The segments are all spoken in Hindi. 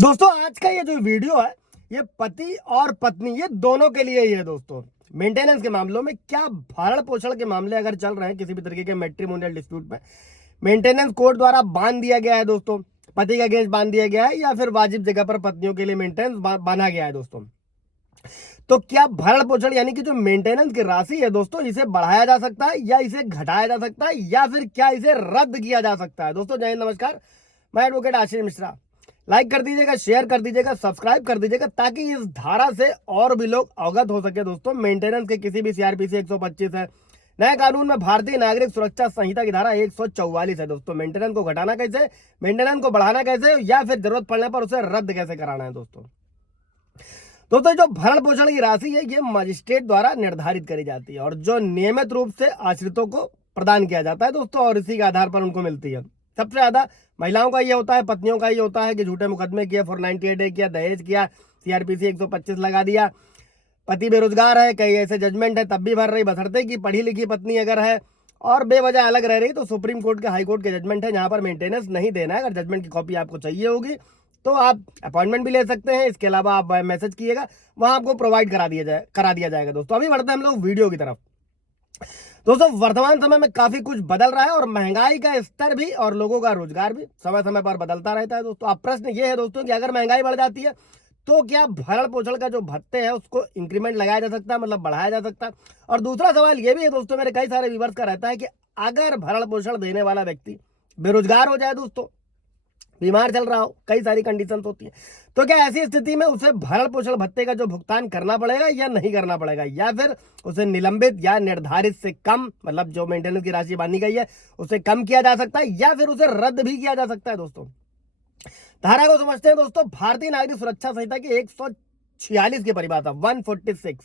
दोस्तों आज का ये जो वीडियो है ये पति और पत्नी ये दोनों के लिए ही है। दोस्तों मेंटेनेंस के मामलों में क्या भरण पोषण के मामले अगर चल रहे हैं किसी भी तरीके के मैट्रिमोनियल डिस्प्यूट में, मेंटेनेंस कोर्ट द्वारा बांध दिया गया है दोस्तों, पति का अगेंस्ट बांध दिया गया है या फिर वाजिब जगह पर पत्नियों के लिए मेंटेनेंस बांधा गया है दोस्तों। तो क्या भरण पोषण यानी कि जो मेंटेनेंस की राशि है दोस्तों, इसे बढ़ाया जा सकता है या इसे घटाया जा सकता है या फिर क्या इसे रद्द किया जा सकता है। दोस्तों जय हिंद, नमस्कार, मैं एडवोकेट आशीष मिश्रा। लाइक कर दीजिएगा, शेयर कर दीजिएगा, सब्सक्राइब कर दीजिएगा ताकि इस धारा से और भी लोग अवगत हो सके। दोस्तों मेंटेनेंस के किसी भी सीआरपीसी 125 है, नए कानून में भारतीय नागरिक सुरक्षा संहिता की धारा 144 है। दोस्तों मेंटेनेंस को घटाना कैसे, मेंटेनेंस को बढ़ाना कैसे या फिर जरूरत पड़ने पर उसे रद्द कैसे कराना है। दोस्तों जो भरण पोषण की राशि है ये मजिस्ट्रेट द्वारा निर्धारित करी जाती है और जो नियमित रूप से आश्रितों को प्रदान किया जाता है दोस्तों, और इसी के आधार पर उनको मिलती है। सबसे ज्यादा महिलाओं का ये होता है, पत्नियों का ये होता है कि झूठे मुकदमे किया, 498 किया, दहेज किया, सीआरपीसी 125 लगा दिया, पति बेरोजगार है, कई ऐसे जजमेंट है तब भी भर रही, बशर्ते कि पढ़ी लिखी पत्नी अगर है और बेवजह अलग रह रही तो सुप्रीम कोर्ट के हाई कोर्ट के जजमेंट है जहां पर मेंटेनेंस नहीं देना है। अगर जजमेंट की कॉपी आपको चाहिए होगी तो आप अपॉइंटमेंट भी ले सकते हैं। इसके अलावा आप मैसेज कीजिएगा, वहां आपको प्रोवाइड करा दिया जाएगा। दोस्तों अभी बढ़ते हैं हम लोग वीडियो की तरफ। दोस्तों वर्तमान समय में काफी कुछ बदल रहा है और महंगाई का स्तर भी और लोगों का रोजगार भी समय समय पर बदलता रहता है। दोस्तों अब प्रश्न ये है दोस्तों कि अगर महंगाई बढ़ जाती है तो क्या भरण पोषण का जो भत्ते है उसको इंक्रीमेंट लगाया जा सकता है, मतलब बढ़ाया जा सकता है। और दूसरा सवाल ये भी है दोस्तों, मेरे कई सारे व्यूअर्स का रहता है कि अगर भरण पोषण देने वाला व्यक्ति बेरोजगार हो जाए, दोस्तों बीमार चल रहा हो, कई सारी कंडीशंस होती है, तो क्या ऐसी स्थिति में उसे भरण पोषण भत्ते का जो भुगतान करना पड़ेगा या नहीं करना पड़ेगा, या फिर उसे निलंबित या निर्धारित से कम, मतलब जो मेंटेनेंस की राशि बांधी गई है उसे कम किया जा सकता है या फिर उसे रद्द भी किया जा सकता है। दोस्तों धारा को समझते हैं। दोस्तों भारतीय नागरिक सुरक्षा संहिता की 146 की परिभाषा 146।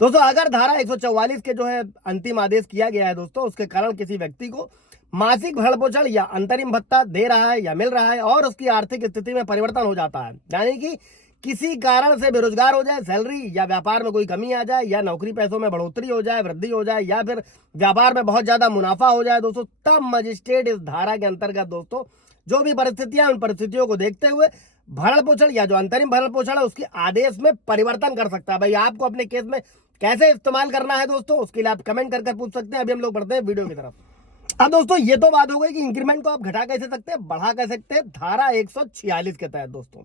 दोस्तों अगर धारा 144 के जो है अंतिम आदेश किया गया है दोस्तों, उसके कारण किसी व्यक्ति को मासिक भरण पोषण या अंतरिम भत्ता दे रहा है या मिल रहा है और उसकी आर्थिक स्थिति में परिवर्तन हो जाता है, यानी कि किसी कारण से बेरोजगार हो जाए, सैलरी या व्यापार में कोई कमी आ जाए या नौकरी पैसों में बढ़ोतरी हो जाए, वृद्धि हो जाए या फिर व्यापार में बहुत ज्यादा मुनाफा हो जाए दोस्तों, तब मजिस्ट्रेट इस धारा के अंतर्गत दोस्तों जो भी परिस्थितियां, उन परिस्थितियों को देखते हुए भरण पोषण या जो अंतरिम भरण पोषण है उसके आदेश में परिवर्तन कर सकता है। भाई आपको अपने केस में कैसे इस्तेमाल करना है दोस्तों, उसके लिए आप कमेंट कर पूछ सकते हैं। अभी हम लोग बढ़ते हैं वीडियो की तरफ। अब दोस्तों ये तो बात हो गई कि इंक्रीमेंट को आप घटा कैसे सकते हैं, बढ़ा कैसे सकते हैं धारा 146 के तहत। दोस्तों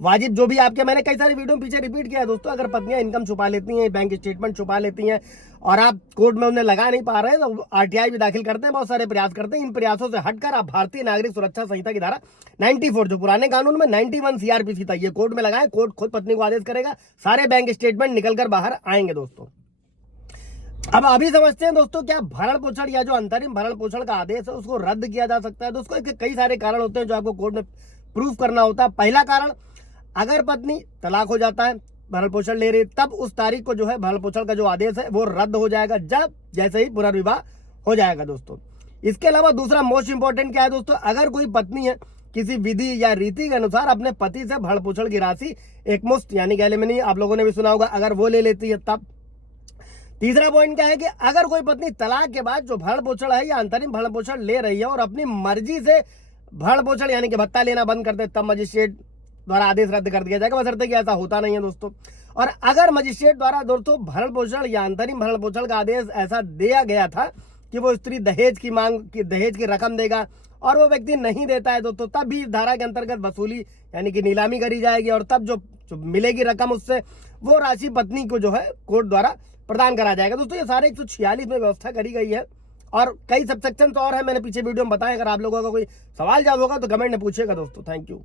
वाजिब जो भी आपके, मैंने कई सारे वीडियो पीछे रिपीट किया है दोस्तों, अगर पत्नियां इनकम छुपा लेती हैं, बैंक स्टेटमेंट छुपा लेती हैं और आप कोर्ट में उन्हें लगा नहीं पा रहे हैं तो आरटीआई भी दाखिल करते हैं, बहुत सारे प्रयास करते हैं। इन प्रयासों से हटकर आप भारतीय नागरिक सुरक्षा संहिता की धारा 94, जो पुराने कानून में 91 सीआरपीसी था, ये कोर्ट में लगाए, कोर्ट खुद पत्नी को आदेश करेगा, सारे बैंक स्टेटमेंट निकल कर बाहर आएंगे। दोस्तों अब अभी समझते हैं दोस्तों क्या भरण पोषण या जो अंतरिम भरण पोषण का आदेश है उसको रद्द किया जा सकता है। दोस्तों इसके कई सारे कारण होते हैं जो आपको कोर्ट में प्रूफ करना होता है। पहला कारण, अगर पत्नी तलाक हो जाता है, भरण पोषण ले रही, तब उस तारीख को जो है भरण पोषण का जो आदेश है वो रद्द हो जाएगा, जब जैसे ही पुनर्विवाह हो जाएगा। दोस्तों इसके अलावा दूसरा मोस्ट इंपॉर्टेंट क्या है दोस्तों, अगर कोई पत्नी है किसी विधि या रीति के अनुसार अपने पति से भरण पोषण की राशि एकमुश्त यानी कि एलिमनी, आप लोगों ने भी सुना होगा, अगर वो ले लेती है तब। तीसरा पॉइंट क्या है कि अगर कोई पत्नी तलाक के बाद जो भरण पोषण है या अंतरिम भरण पोषण ले रही है और अपनी मर्जी से भरण पोषण यानी कि भत्ता लेना बंद कर दे, तब मजिस्ट्रेट द्वारा आदेश रद्द कर दिया जाएगा, बशर्ते कि ऐसा होता नहीं है दोस्तों। और अगर मजिस्ट्रेट द्वारा दोस्तों भरण पोषण या अंतरिम भरण पोषण का आदेश ऐसा दिया गया था कि वो स्त्री दहेज की मांग की, दहेज की रकम देगा और वो व्यक्ति नहीं देता है दोस्तों, तब भी इस धारा के अंतर्गत वसूली यानी कि नीलामी करी जाएगी और तब जो मिलेगी रकम उससे वो राशि पत्नी को जो है कोर्ट द्वारा प्रदान करा जाएगा। दोस्तों ये सारे 146 में व्यवस्था करी गई है और कई सबसेक्शन तो और है, मैंने पीछे वीडियो में बताया। अगर आप लोगों का कोई सवाल जवाब होगा तो कमेंट में पूछिएगा दोस्तों। Thank you.